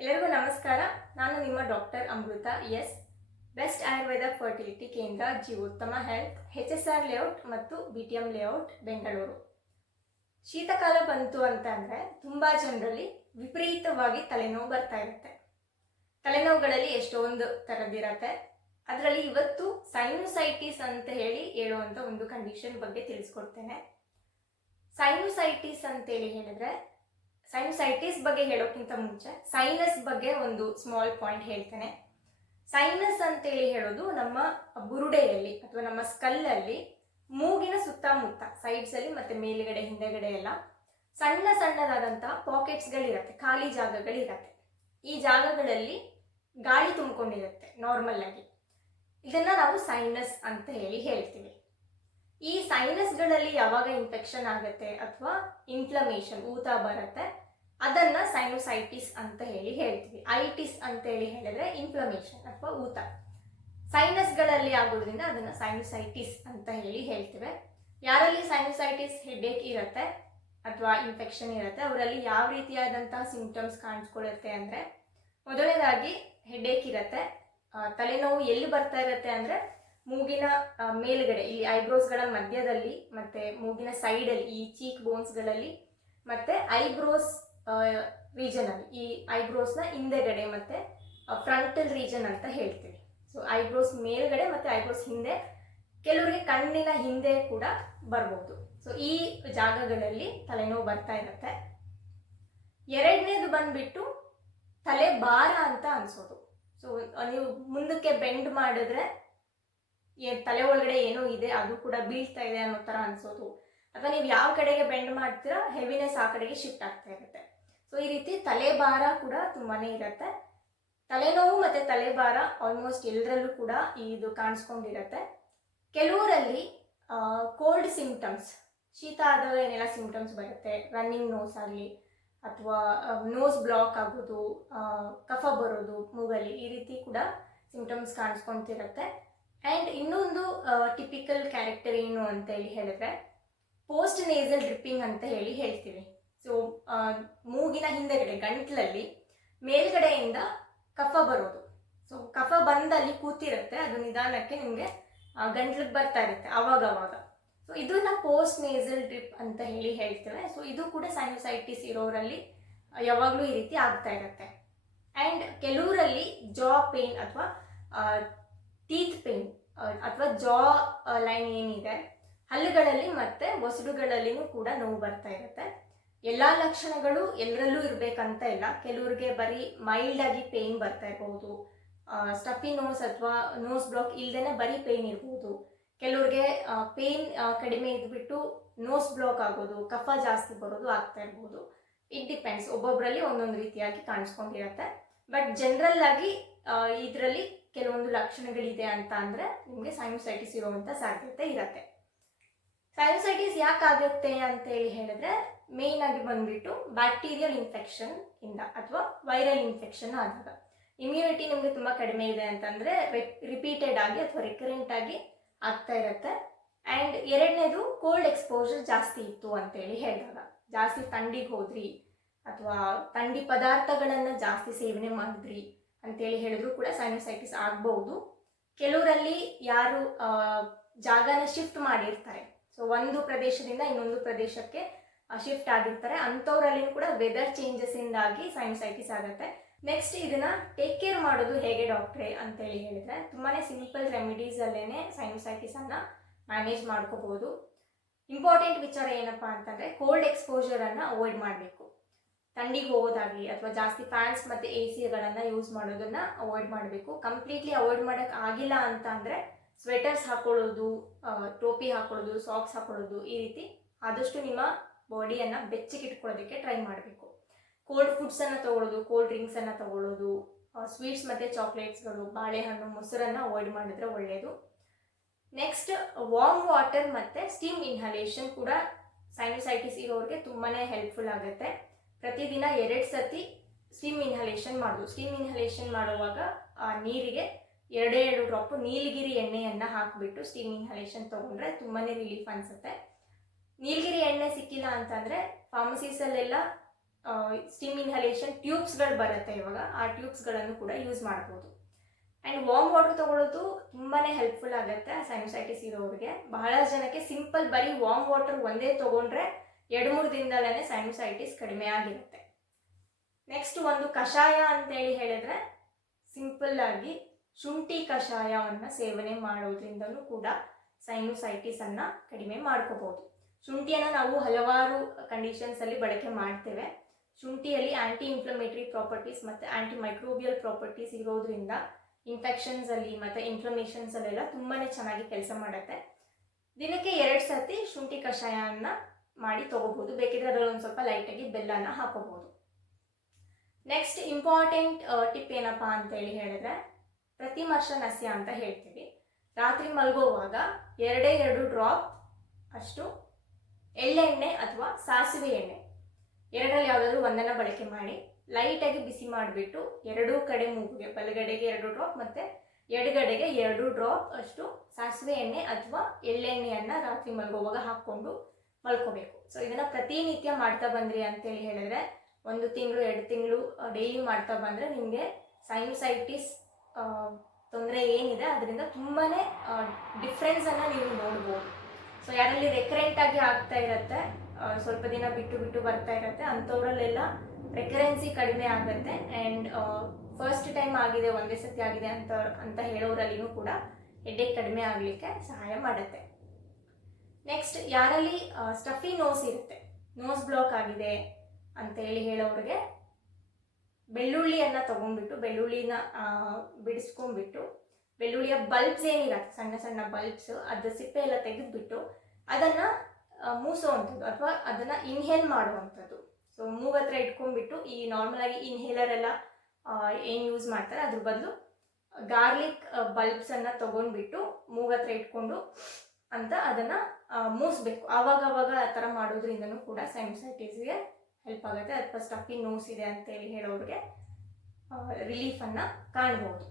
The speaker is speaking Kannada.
ಎಲ್ಲರಿಗೂ ನಮಸ್ಕಾರ. ನಾನು ನಿಮ್ಮ ಡಾಕ್ಟರ್ ಅಮೃತ ಎಸ್. ಬೆಸ್ಟ್ ಆಯುರ್ವೇದ ಫರ್ಟಿಲಿಟಿ ಕೇಂದ್ರ ಜೀವೋತ್ತಮ ಹೆಲ್ತ್, HSR ಲೇಔಟ್ ಮತ್ತು BTM ಲೇಔಟ್, ಬೆಂಗಳೂರು. ಶೀತಕಾಲ ಬಂತು ಅಂತ ಅಂದರೆ ತುಂಬ ಜನರಲ್ಲಿ ವಿಪರೀತವಾಗಿ ತಲೆನೋವು ಬರ್ತಾ ಇರುತ್ತೆ. ತಲೆನೋವುಗಳಲ್ಲಿ ಎಷ್ಟೊಂದು ಥರದ್ದಿರತ್ತೆ. ಅದರಲ್ಲಿ ಇವತ್ತು ಸೈನುಸೈಟಿಸ್ ಅಂತ ಹೇಳುವಂಥ ಒಂದು ಕಂಡೀಷನ್ ಬಗ್ಗೆ ತಿಳಿಸ್ಕೊಡ್ತೇನೆ. ಸೈನುಸೈಟಿಸ್ ಅಂತೇಳಿ ಹೇಳಿದ್ರೆ, ಸೈನುಸೈಟಿಸ್ ಬಗ್ಗೆ ಹೇಳೋಕ್ಕಿಂತ ಮುಂಚೆ ಸೈನಸ್ ಬಗ್ಗೆ ಒಂದು ಸ್ಮಾಲ್ ಪಾಯಿಂಟ್ ಹೇಳ್ತೇನೆ. ಸೈನಸ್ ಅಂತೇಳಿ ಹೇಳೋದು ನಮ್ಮ ಬುರುಡೆಯಲ್ಲಿ ಅಥವಾ ನಮ್ಮ ಸ್ಕಲ್ಲಲ್ಲಿ ಮೂಗಿನ ಸುತ್ತಮುತ್ತ ಸೈಡ್ಸಲ್ಲಿ ಮತ್ತು ಮೇಲುಗಡೆ ಹಿಂದೆಗಡೆ ಎಲ್ಲ ಸಣ್ಣ ಸಣ್ಣದಾದಂತಹ ಪಾಕೆಟ್ಸ್ಗಳಿರತ್ತೆ, ಖಾಲಿ ಜಾಗಗಳಿರತ್ತೆ. ಈ ಜಾಗಗಳಲ್ಲಿ ಗಾಳಿ ತುಂಬಿಕೊಂಡಿರುತ್ತೆ ನಾರ್ಮಲ್ ಆಗಿ. ಇದನ್ನ ನಾವು ಸೈನಸ್ ಅಂತ ಹೇಳ್ತೀವಿ. ಈ ಸೈನಸ್ಗಳಲ್ಲಿ ಯಾವಾಗ ಇನ್ಫೆಕ್ಷನ್ ಆಗುತ್ತೆ ಅಥವಾ ಇನ್ಫ್ಲಮೇಷನ್ ಊತ ಬರುತ್ತೆ, ಅದನ್ನ ಸೈನುಸೈಟಿಸ್ ಅಂತ ಹೇಳ್ತೀವಿ. ಐಟಿಸ್ ಅಂತ ಹೇಳಿದ್ರೆ ಇನ್ಫ್ಲಮೇಷನ್ ಅಥವಾ ಊತ. ಸೈನಸ್ಗಳಲ್ಲಿ ಆಗೋದ್ರಿಂದ ಅದನ್ನ ಸೈನುಸೈಟಿಸ್ ಅಂತ ಹೇಳ್ತೇವೆ. ಯಾರಲ್ಲಿ ಸೈನುಸೈಟಿಸ್ ಹೆಡ್ಏಕ್ ಇರುತ್ತೆ ಅಥವಾ ಇನ್ಫೆಕ್ಷನ್ ಇರುತ್ತೆ, ಅವರಲ್ಲಿ ಯಾವ ರೀತಿಯಾದಂತಹ ಸಿಂಪ್ಟಮ್ಸ್ ಕಾಣಿಸ್ಕೊಳ್ಳುತ್ತೆ ಅಂದರೆ, ಮೊದಲನೇದಾಗಿ ಹೆಡ್ಏಕ್ ಇರುತ್ತೆ. ತಲೆನೋವು ಎಲ್ಲಿ ಬರ್ತಾ ಇರುತ್ತೆ ಅಂದರೆ, ಮೂಗಿನ ಮೇಲುಗಡೆ ಇಲ್ಲಿ ಐಬ್ರೋಸ್ಗಳ ಮಧ್ಯದಲ್ಲಿ ಮತ್ತೆ ಮೂಗಿನ ಸೈಡಲ್ಲಿ ಈ ಚೀಕ್ ಬೋನ್ಸ್ಗಳಲ್ಲಿ ಮತ್ತೆ ಐಬ್ರೋಸ್ ರೀಜನ್ ಅಲ್ಲಿ, ಈ ಐಬ್ರೋಸ್ನ ಹಿಂದೆಗಡೆ ಮತ್ತೆ ಫ್ರಂಟಲ್ ರೀಜನ್ ಅಂತ ಹೇಳ್ತೀವಿ. ಸೊ ಐಬ್ರೋಸ್ ಮೇಲ್ಗಡೆ ಮತ್ತೆ ಐಬ್ರೋಸ್ ಹಿಂದೆ, ಕೆಲವರಿಗೆ ಕಣ್ಣಿನ ಹಿಂದೆ ಕೂಡ ಬರ್ಬೋದು. ಸೊ ಈ ಜಾಗಗಳಲ್ಲಿ ತಲೆನೋವು ಬರ್ತಾ ಇರುತ್ತೆ. ಎರಡನೇದು ಬಂದ್ಬಿಟ್ಟು ತಲೆ ಭಾರ ಅಂತ ಅನ್ಸೋದು. ಸೊ ನೀವು ಮುಂದಕ್ಕೆ ಬೆಂಡ್ ಮಾಡಿದ್ರೆ ತಲೆ ಒಳಗಡೆ ಏನೋ ಇದೆ ಅದು ಕೂಡ ಬೀಳ್ತಾ ಇದೆ ಅನ್ನೋ ಥರ ಅನ್ಸೋದು, ಅಥವಾ ನೀವು ಯಾವ ಕಡೆಗೆ ಬೆಂಡ್ ಮಾಡ್ತೀರಾ ಹೆವಿನೆಸ್ ಆ ಕಡೆಗೆ ಶಿಫ್ಟ್ ಆಗ್ತಾ ಇರುತ್ತೆ. ಸೊ ಈ ರೀತಿ ತಲೆಭಾರ ಕೂಡ ತುಂಬಾನೇ ಇರುತ್ತೆ. ತಲೆನೋವು ಮತ್ತೆ ತಲೆಭಾರ ಆಲ್ಮೋಸ್ಟ್ ಎಲ್ಲರಲ್ಲೂ ಕೂಡ ಇದು ಕಾಣಿಸ್ಕೊಂಡಿರುತ್ತೆ. ಕೆಲವರಲ್ಲಿ ಕೋಲ್ಡ್ ಸಿಂಪ್ಟಮ್ಸ್, ಶೀತ ಆದಾಗ ಏನೆಲ್ಲ ಸಿಂಪ್ಟಮ್ಸ್ ಬರುತ್ತೆ, ರನ್ನಿಂಗ್ ನೋಸ್ ಆಗಲಿ ಅಥವಾ ನೋಸ್ ಬ್ಲಾಕ್ ಆಗೋದು, ಕಫ ಬರೋದು ಮೂಗಲ್ಲಿ, ಈ ರೀತಿ ಕೂಡ ಸಿಂಪ್ಟಮ್ಸ್ ಕಾಣಿಸ್ಕೊಂತಿರುತ್ತೆ. ಆ್ಯಂಡ್ ಇನ್ನೊಂದು ಟಿಪಿಕಲ್ ಕ್ಯಾರೆಕ್ಟರ್ ಏನು ಅಂತ ಹೇಳಿದ್ರೆ, ಪೋಸ್ಟ್ ನೇಸಲ್ ಡ್ರಿಪ್ಪಿಂಗ್ ಅಂತ ಹೇಳ್ತೀವಿ. ಸೊ ಮೂಗಿನ ಹಿಂದೆಗಡೆ ಗಂಟ್ಲಲ್ಲಿ ಮೇಲ್ಗಡೆಯಿಂದ ಕಫ ಬರೋದು. ಸೊ ಕಫ ಬಂದಲ್ಲಿ ಕೂತಿರುತ್ತೆ, ಅದು ನಿಧಾನಕ್ಕೆ ನಿಮಗೆ ಗಂಟ್ಲಿಗೆ ಬರ್ತಾ ಇರುತ್ತೆ ಅವಾಗ. ಸೊ ಇದನ್ನ ಪೋಸ್ಟ್ ನೇಸಲ್ ಡ್ರಿಪ್ ಅಂತ ಹೇಳ್ತೇವೆ. ಸೊ ಇದು ಕೂಡ ಸೈನುಸೈಟಿಸ್ ಇರೋರಲ್ಲಿ ಯಾವಾಗಲೂ ಈ ರೀತಿ ಆಗ್ತಾ ಇರುತ್ತೆ. ಆ್ಯಂಡ್ ಕೆಲವರಲ್ಲಿ ಜಾ ಪೇನ್ ಅಥವಾ ಟೀತ್ ಪೇನ್ ಅಥವಾ ಜಾ ಲೈನ್ ಏನಿದೆ ಹಲ್ಲುಗಳಲ್ಲಿ ಮತ್ತೆ ಒಸಡುಗಳಲ್ಲಿನೂ ಕೂಡ ನೋವು ಬರ್ತಾ ಇರುತ್ತೆ. ಎಲ್ಲ ಲಕ್ಷಣಗಳು ಎಲ್ಲರಲ್ಲೂ ಇರಬೇಕಂತ ಇಲ್ಲ. ಕೆಲವ್ರಿಗೆ ಬರೀ ಮೈಲ್ಡ್ ಆಗಿ ಪೇನ್ ಬರ್ತಾ ಇರ್ಬೋದು, ಸ್ಟಫಿ ನೋಸ್ ಅಥವಾ ನೋಸ್ ಬ್ಲಾಕ್ ಇಲ್ದೇನೆ ಬರೀ ಪೇನ್ ಇರ್ಬೋದು. ಕೆಲವ್ರಿಗೆ ಪೇನ್ ಕಡಿಮೆ ಇದ್ಬಿಟ್ಟು ನೋಸ್ ಬ್ಲಾಕ್ ಆಗೋದು, ಕಫ ಜಾಸ್ತಿ ಬರೋದು ಆಗ್ತಾ ಇರ್ಬೋದು. ಇಟ್ ಡಿಪೆಂಡ್ಸ್, ಒಬ್ಬೊಬ್ಬರಲ್ಲಿ ಒಂದೊಂದು ರೀತಿಯಾಗಿ ಕಾಣಿಸ್ಕೊಂಡಿರುತ್ತೆ. ಬಟ್ ಜನರಲ್ ಆಗಿ ಇದರಲ್ಲಿ ಕೆಲವೊಂದು ಲಕ್ಷಣಗಳಿದೆ ಅಂತ ಅಂದರೆ ನಿಮಗೆ ಸೈನುಸೈಟಿಸ್ ಇರುವಂಥ ಸಾಧ್ಯತೆ ಇರುತ್ತೆ. ಸೈನುಸೈಟಿಸ್ ಯಾಕಾಗುತ್ತೆ ಅಂತ ಹೇಳಿದ್ರೆ, ಮೇನ್ ಆಗಿ ಬಂದ್ಬಿಟ್ಟು ಬ್ಯಾಕ್ಟೀರಿಯಲ್ ಇನ್ಫೆಕ್ಷನ್ ಇಂದ ಅಥವಾ ವೈರಲ್ ಇನ್ಫೆಕ್ಷನ್ ಆದಾಗ. ಇಮ್ಯುನಿಟಿ ನಿಮಗೆ ತುಂಬ ಕಡಿಮೆ ಇದೆ ಅಂತಂದರೆ ರಿಪೀಟೆಡ್ ಆಗಿ ಅಥವಾ ರಿಕರೆಂಟ್ ಆಗಿ ಆಗ್ತಾ ಇರುತ್ತೆ. ಆ್ಯಂಡ್ ಎರಡನೇದು ಕೋಲ್ಡ್ ಎಕ್ಸ್ಪೋಜರ್ ಜಾಸ್ತಿ ಇತ್ತು ಅಂತೇಳಿ ಹೇಳಿದಾಗ, ಜಾಸ್ತಿ ಥಂಡಿಗೆ ಹೋದ್ರಿ ಅಥವಾ ಥಂಡಿ ಪದಾರ್ಥಗಳನ್ನು ಜಾಸ್ತಿ ಸೇವನೆ ಮಾಡಿದ್ರಿ ಅಂತೇಳಿ ಹೇಳಿದ್ರು ಕೂಡ ಸೈನುಸೈಟಿಸ್ ಆಗ್ಬಹುದು. ಕೆಲವರಲ್ಲಿ ಯಾರು ಜಾಗನ ಶಿಫ್ಟ್ ಮಾಡಿರ್ತಾರೆ, ಸೊ ಒಂದು ಪ್ರದೇಶದಿಂದ ಇನ್ನೊಂದು ಪ್ರದೇಶಕ್ಕೆ ಶಿಫ್ಟ್ ಆಗಿರ್ತಾರೆ, ಅಂಥವ್ರಲ್ಲಿ ಕೂಡ ವೆದರ್ ಚೇಂಜಸ್ ಇಂದಾಗಿ ಸೈನುಸೈಟಿಸ್ ಆಗುತ್ತೆ. ನೆಕ್ಸ್ಟ್ ಇದನ್ನ ಟೇಕ್ ಕೇರ್ ಮಾಡೋದು ಹೇಗೆ ಡಾಕ್ಟ್ರೇ ಅಂತೇಳಿ ಹೇಳಿದ್ರೆ, ತುಂಬಾನೇ ಸಿಂಪಲ್ ರೆಮಿಡೀಸ್ ಅಲ್ಲೇನೆ ಸೈನುಸೈಟಿಸ್ ಅನ್ನ ಮ್ಯಾನೇಜ್ ಮಾಡ್ಕೋಬಹುದು. ಇಂಪಾರ್ಟೆಂಟ್ ವಿಚಾರ ಏನಪ್ಪಾ ಅಂತಂದ್ರೆ, ಕೋಲ್ಡ್ ಎಕ್ಸ್ಪೋಜರ್ ಅನ್ನ ಅವಾಯ್ಡ್ ಮಾಡಬೇಕು. ಥಂಡಿಗೆ ಹೋಗೋದಾಗಲಿ ಅಥವಾ ಜಾಸ್ತಿ ಫ್ಯಾನ್ಸ್ ಮತ್ತೆ AC ಯೂಸ್ ಮಾಡೋದನ್ನ ಅವಾಯ್ಡ್ ಮಾಡಬೇಕು. ಕಂಪ್ಲೀಟ್ಲಿ ಅವಾಯ್ಡ್ ಮಾಡೋಕೆ ಆಗಿಲ್ಲ ಅಂತ ಅಂದರೆ ಸ್ವೆಟರ್ಸ್ ಹಾಕೊಳ್ಳೋದು, ಟೋಪಿ ಹಾಕೊಳ್ಳೋದು, ಸಾಕ್ಸ್ ಹಾಕೊಳ್ಳೋದು, ಈ ರೀತಿ ಆದಷ್ಟು ನಿಮ್ಮ ಬಾಡಿಯನ್ನು ಬೆಚ್ಚಗೆ ಇಟ್ಕೊಳ್ಳೋದಕ್ಕೆ ಟ್ರೈ ಮಾಡಬೇಕು. ಕೋಲ್ಡ್ ಫುಡ್ಸನ್ನು ತಗೊಳ್ಳೋದು, ಕೋಲ್ಡ್ ಡ್ರಿಂಕ್ಸನ್ನು ತಗೊಳ್ಳೋದು, ಸ್ವೀಟ್ಸ್ ಮತ್ತು ಚಾಕ್ಲೇಟ್ಸ್ಗಳು, ಬಾಳೆಹಣ್ಣು, ಮೊಸರನ್ನು ಅವಾಯ್ಡ್ ಮಾಡಿದ್ರೆ ಒಳ್ಳೆಯದು. ನೆಕ್ಸ್ಟ್ ವಾರ್ಮ್ ವಾಟರ್ ಮತ್ತು ಸ್ಟೀಮ್ ಇನ್ಹಲೇಷನ್ ಕೂಡ ಸೈನುಸೈಟಿಸ್ ಇರೋರಿಗೆ ತುಂಬಾ ಹೆಲ್ಪ್ಫುಲ್ ಆಗುತ್ತೆ. ಪ್ರತಿದಿನ 2 ಸತಿ ಸ್ಟೀಮ್ ಇನ್ಹಲೇಷನ್ ಮಾಡೋದು. ಸ್ಟೀಮ್ ಇನ್ಹಲೇಷನ್ ಮಾಡುವಾಗ ನೀರಿಗೆ 2 ಡ್ರಾಪ್ ನೀಲಗಿರಿ ಎಣ್ಣೆಯನ್ನು ಹಾಕಿಬಿಟ್ಟು ಸ್ಟೀಮ್ ಇನ್ಹಲೇಷನ್ ತೊಗೊಂಡ್ರೆ ತುಂಬಾ ರಿಲೀಫ್ ಅನಿಸುತ್ತೆ. ನೀಲಗಿರಿ ಎಣ್ಣೆ ಸಿಕ್ಕಿಲ್ಲ ಅಂತಂದರೆ ಫಾರ್ಮಸೀಸಲ್ಲೆಲ್ಲ ಸ್ಟೀಮ್ ಇನ್ಹಲೇಷನ್ ಟ್ಯೂಬ್ಸ್ಗಳು ಬರುತ್ತೆ ಇವಾಗ, ಆ ಟ್ಯೂಬ್ಸ್ಗಳನ್ನು ಕೂಡ ಯೂಸ್ ಮಾಡ್ಬೋದು. ಆ್ಯಂಡ್ ವಾರ್ಮ್ ವಾಟರ್ ತೊಗೊಳ್ಳೋದು ತುಂಬಾ ಹೆಲ್ಪ್ಫುಲ್ ಆಗುತ್ತೆ ಸೈನಸೈಟಿಸ್ ಇರೋರಿಗೆ. ಬಹಳ ಜನಕ್ಕೆ ಸಿಂಪಲ್ ಬರೀ ವಾರ್ಮ್ ವಾಟರ್ ಒಂದೇ ತೊಗೊಂಡ್ರೆ 2-3 ದಿನದಲ್ಲೇ ಸೈನಸೈಟಿಸ್ ಕಡಿಮೆ ಆಗಿರುತ್ತೆ. ನೆಕ್ಸ್ಟ್ ಒಂದು ಕಷಾಯ ಅಂತೇಳಿ ಹೇಳಿದ್ರೆ ಸಿಂಪಲ್ ಆಗಿ ಶುಂಠಿ ಕಷಾಯವನ್ನು ಸೇವನೆ ಮಾಡೋದ್ರಿಂದಲೂ ಕೂಡ ಸೈನಸೈಟಿಸನ್ನು ಕಡಿಮೆ ಮಾಡ್ಕೋಬೋದು. ಶುಂಠಿಯನ್ನು ನಾವು ಹಲವಾರು ಕಂಡೀಷನ್ಸಲ್ಲಿ ಬಳಕೆ ಮಾಡ್ತೇವೆ. ಶುಂಠಿಯಲ್ಲಿ ಆ್ಯಂಟಿ ಇನ್ಫ್ಲಮೇಟರಿ ಪ್ರಾಪರ್ಟೀಸ್ ಮತ್ತು ಆ್ಯಂಟಿ ಮೈಕ್ರೋಬಿಯಲ್ ಪ್ರಾಪರ್ಟೀಸ್ ಇರೋದ್ರಿಂದ ಇನ್ಫೆಕ್ಷನ್ಸಲ್ಲಿ ಮತ್ತು ಇನ್ಫ್ಲಮೇಷನ್ಸಲ್ಲೆಲ್ಲ ತುಂಬಾ ಚೆನ್ನಾಗಿ ಕೆಲಸ ಮಾಡುತ್ತೆ. ದಿನಕ್ಕೆ 2 ಸರ್ತಿ ಶುಂಠಿ ಕಷಾಯವನ್ನು ಮಾಡಿ ತೊಗೋಬೋದು. ಬೇಕಿದ್ರೆ ಅದರಲ್ಲಿ ಒಂದು ಸ್ವಲ್ಪ ಲೈಟಾಗಿ ಬೆಲ್ಲನ ಹಾಕೋಬೋದು. ನೆಕ್ಸ್ಟ್ ಇಂಪಾರ್ಟೆಂಟ್ ಟಿಪ್ ಏನಪ್ಪ ಅಂತೇಳಿ ಹೇಳಿದ್ರೆ ಪ್ರತಿಮರ್ಶ ನಸ್ಯ ಅಂತ ಹೇಳ್ತೀವಿ. ರಾತ್ರಿ ಮಲಗುವಾಗ 2 ಡ್ರಾಪ್ ಅಷ್ಟು ಎಳ್ಳೆಣ್ಣೆ ಅಥವಾ ಸಾಸಿವೆ ಎಣ್ಣೆ, ಎರಡರಲ್ಲಿ ಯಾವುದಾದ್ರೂ ಒಂದನ್ನು ಬಳಕೆ ಮಾಡಿ ಲೈಟಾಗಿ ಬಿಸಿ ಮಾಡಿಬಿಟ್ಟು 2 ಕಡೆ ಮೂಗಿಗೆ, ಬಲಗಡೆಗೆ 2 ಡ್ರಾಪ್ ಮತ್ತು ಎಡಗಡೆಗೆ 2 ಡ್ರಾಪ್ ಅಷ್ಟು ಸಾಸಿವೆ ಎಣ್ಣೆ ಅಥವಾ ಎಳ್ಳೆಣ್ಣೆಯನ್ನು ರಾತ್ರಿ ಮಲಗುವಾಗ ಹಾಕ್ಕೊಂಡು ಮಲ್ಕೋಬೇಕು. ಸೊ ಇದನ್ನು ಪ್ರತಿನಿತ್ಯ ಮಾಡ್ತಾ ಬಂದ್ರಿ ಅಂತೇಳಿ ಹೇಳಿದ್ರೆ 1 ತಿಂಗಳು 2 ತಿಂಗಳು ಡೈಲಿ ಮಾಡ್ತಾ ಬಂದರೆ ನಿಮಗೆ ಸೈನಸೈಟಿಸ್ ತೊಂದರೆ ಏನಿದೆ ಅದರಿಂದ ತುಂಬಾ ಡಿಫ್ರೆನ್ಸನ್ನು ನೀವು ನೋಡ್ಬೋದು. ಸೊ ಯಾರಲ್ಲಿ ರೆಕರೆಂಟಾಗಿ ಆಗ್ತಾ ಇರುತ್ತೆ, ಸ್ವಲ್ಪ ದಿನ ಬಿಟ್ಟು ಬರ್ತಾ ಇರುತ್ತೆ, ಅಂಥವ್ರಲ್ಲೆಲ್ಲ ರೆಕರೆನ್ಸಿ ಕಡಿಮೆ ಆಗುತ್ತೆ. ಆ್ಯಂಡ್ ಫಸ್ಟ್ ಟೈಮ್ ಆಗಿದೆ, ಒಂದೇ ಸತಿ ಆಗಿದೆ ಅಂತ ಹೇಳೋರಲ್ಲಿನೂ ಕೂಡ ಹೆಡ್ಡೇಕ್ ಕಡಿಮೆ ಆಗಲಿಕ್ಕೆ ಸಹಾಯ ಮಾಡುತ್ತೆ. ನೆಕ್ಸ್ಟ್ ಯಾರಲ್ಲಿ ಸ್ಟಫಿ ನೋಸ್ ಇರುತ್ತೆ, ನೋಸ್ ಬ್ಲಾಕ್ ಆಗಿದೆ ಅಂತೇಳಿ ಹೇಳೋರಿಗೆ ಬೆಳ್ಳುಳ್ಳಿಯನ್ನು ತೊಗೊಂಡ್ಬಿಟ್ಟು ಬೆಳ್ಳುಳ್ಳಿನ ಬಿಡಿಸ್ಕೊಂಡ್ಬಿಟ್ಟು ಬೆಳ್ಳುಳ್ಳಿಯ ಬಲ್ಬ್ಸ್ ಏನಿರುತ್ತೆ ಸಣ್ಣ ಸಣ್ಣ ಬಲ್ಬ್ಸ್, ಅದ್ರ ಸಿಪ್ಪೆ ಎಲ್ಲ ತೆಗೆದುಬಿಟ್ಟು ಅದನ್ನು ಮೂಸೋವಂಥದ್ದು ಅಥವಾ ಅದನ್ನು ಇನ್ಹೇಲ್ ಮಾಡುವಂಥದ್ದು. ಸೊ ಮೂಗತ್ರ ಇಟ್ಕೊಂಡ್ಬಿಟ್ಟು ಈ ನಾರ್ಮಲಾಗಿ ಇನ್ಹೇಲರ್ ಎಲ್ಲ ಏನು ಯೂಸ್ ಮಾಡ್ತಾರೆ ಅದ್ರ ಬದಲು ಗಾರ್ಲಿಕ್ ಬಲ್ಬ್ಸನ್ನು ತೊಗೊಂಡ್ಬಿಟ್ಟು ಮೂಗತ್ರ ಇಟ್ಕೊಂಡು ಅಂತ ಅದನ್ನು ಮೂಸಬೇಕು. ಆವಾಗ ಆ ಥರ ಮಾಡೋದ್ರಿಂದನೂ ಕೂಡ ಸೈನಸೈಟಿಸ್ಗೆ ಹೆಲ್ಪ್ ಆಗುತ್ತೆ. ಅಥವಾ ಸ್ಟಫಿ ನೋಸ್ ಇದೆ ಅಂತೇಳಿ ಹೇಳೋರಿಗೆ ರಿಲೀಫನ್ನು ಕಾಣ್ಬೋದು.